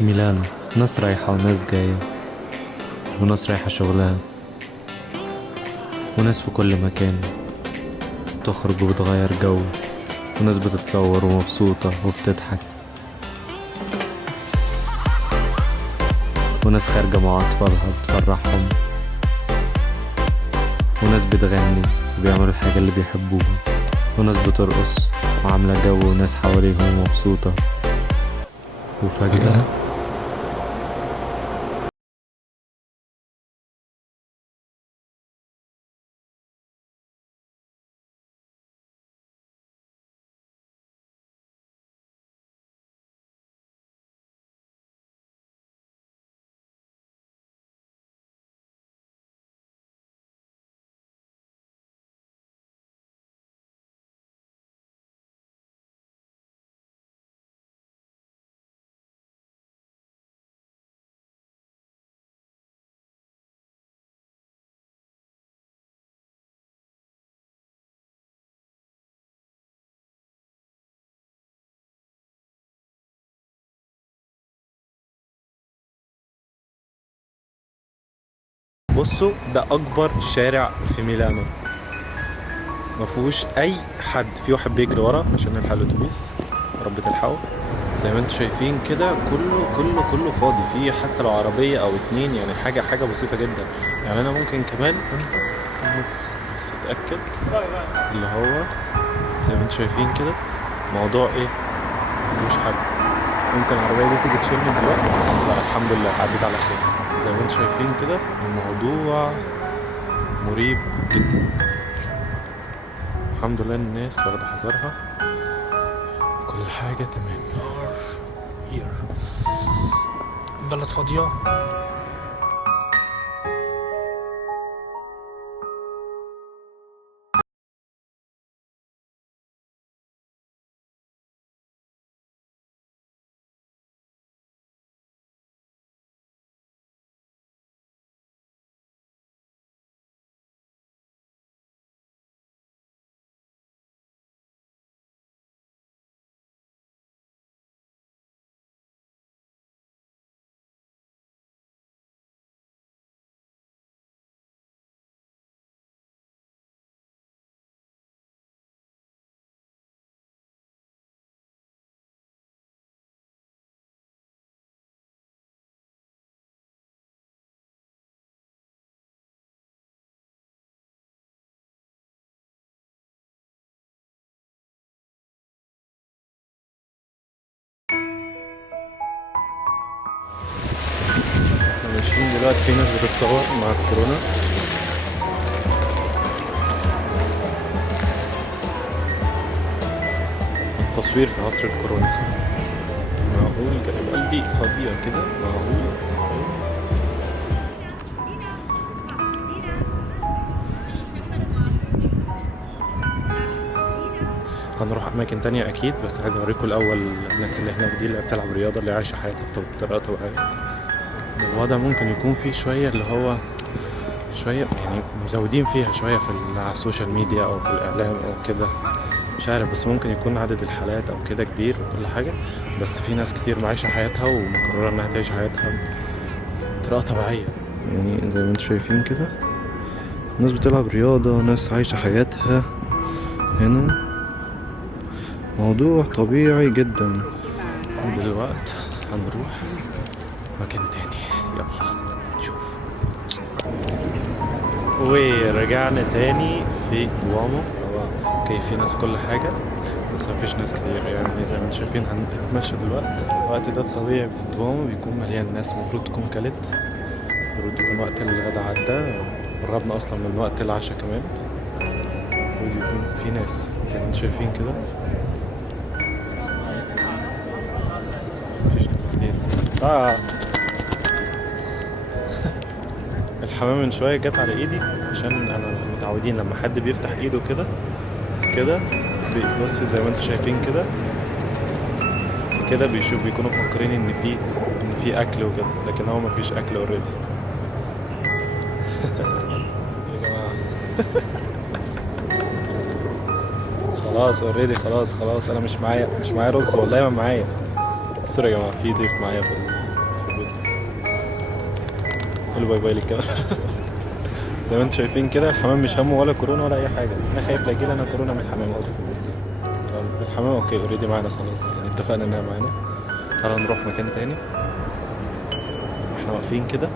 ميلانو، ناس رايحة وناس جاية، وناس رايحة شغلها، وناس في كل مكان بتخرج وبتغير جو، وناس بتتصور ومبسوطة وبتضحك، وناس خارجة مع أطفالها بتفرحهم، وناس بتغني وبيعملوا الحاجة اللي بيحبوها، وناس بترقص وعاملة جو وناس حواليهم ومبسوطة. وفجأة بصوا، ده اكبر شارع في ميلانو، ما فيهوش اي حد. في واحد بيجري ورا عشان نلحق الاتوبيس، رب تلحقوا. زي ما انتم شايفين كده كله فاضي. في حتى لو عربيه او اتنين، يعني حاجه بسيطه جدا. يعني انا ممكن كمان انزل بس اتاكد اللي هو زي ما انتم شايفين كده. موضوع ايه؟ مفيهوش حد. ممكن العربيه دي تيجي تشيلني دلوقتي، بس لا، الحمد لله عديت على خير. زي ما انتم شايفين كده الموضوع مريب جدا. الحمد لله الناس واخدة حذرها، كل حاجة تمام. بلد فاضية. ماشيين دلوقتي، في ناس بتتصور مع الكورونا. التصوير في عصر الكورونا. معقول قلب قلبي فاضية كده؟ معقول؟ هنروح أماكن تانية أكيد، بس عايز أوريكم الأول الناس اللي هناك دي اللي بتلعب رياضة، اللي عايشة حياتها بطريقة طبيعية. الوضع ممكن يكون فيه شوية اللي هو شوية يعني مزودين فيها شوية على السوشيال ميديا أو في الإعلام أو كده، مش عارف. بس ممكن يكون عدد الحالات أو كده كبير وكل حاجة، بس في ناس كتير عايشة حياتها ومقررة إنها تعيش حياتها بطريقة طبيعية. يعني زي ما انتم شايفين كده، ناس بتلعب رياضة، ناس عايشة حياتها هنا، موضوع طبيعي جدا. دلوقتي هنروح مكان تاني، يلا نشوف. ورجعنا تاني في دوامو. اوكي، في ناس كل حاجة، بس مفيش ناس كتير. يعني زي ما انتم شايفين هنتمشى دلوقتي. الوقت ده الطبيعي في دوامو بيكون مليان ناس. المفروض تكون كلت، المفروض يكون وقت الغدا عدى، قربنا اصلا من وقت العشاء كمان. المفروض يكون في ناس زي ما انتم شايفين كده. مفيش ناس كتير. الحمام من شوية جت على ايدي، عشان انا متعودين لما حد بيفتح ايده كده كده بيبص زي ما انتم شايفين كده كده، بيكونوا مفكرين ان في اكل وكده، لكن هو مفيش اكل اوريدي. يا جماعة. خلاص اوريدي، خلاص انا مش معايا رز، والله ما معايا. بصوا يا جماعة، في ضيف معايا في قولوا باي باي للكاميرا. زي ما انتم شايفين كده الحمام مش همه ولا كورونا ولا اي حاجه. انا خايف لا يجيلي انا كورونا من الحمام اصلا. الحمام اوكي اوريدي معانا خلاص، يعني اتفقنا انها معانا. تعالوا نروح مكان تاني. احنا واقفين كده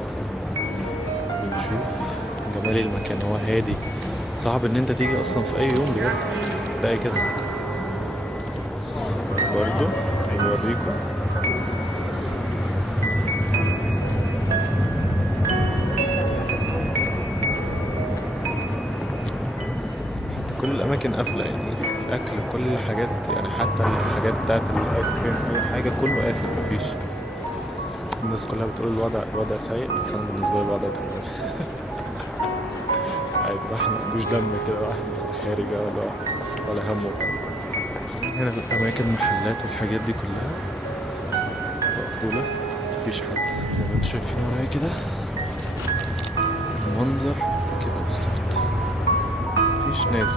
بنشوف جمال المكان. هو هادي، صعب ان انت تيجي اصلا في اي يوم بجد تلاقي كده. بس برضو عايز اوريكم كل الاماكن قافله، يعني الاكل كل الحاجات، يعني حتى الحاجات بتاعت الايس كريم اي حاجه كله قافل مفيش. الناس كلها بتقول الوضع سيء، بس انا بالنسبه لي الوضع تمام. عادي الواحد ما عندوش دم كده، واحد خارج ولا همه فاهم. هنا الاماكن المحلات والحاجات دي كلها مقفوله مفيش حد زي ما انتم شايفين ورايا كده. المنظر كده بالظبط، مفيش ناس.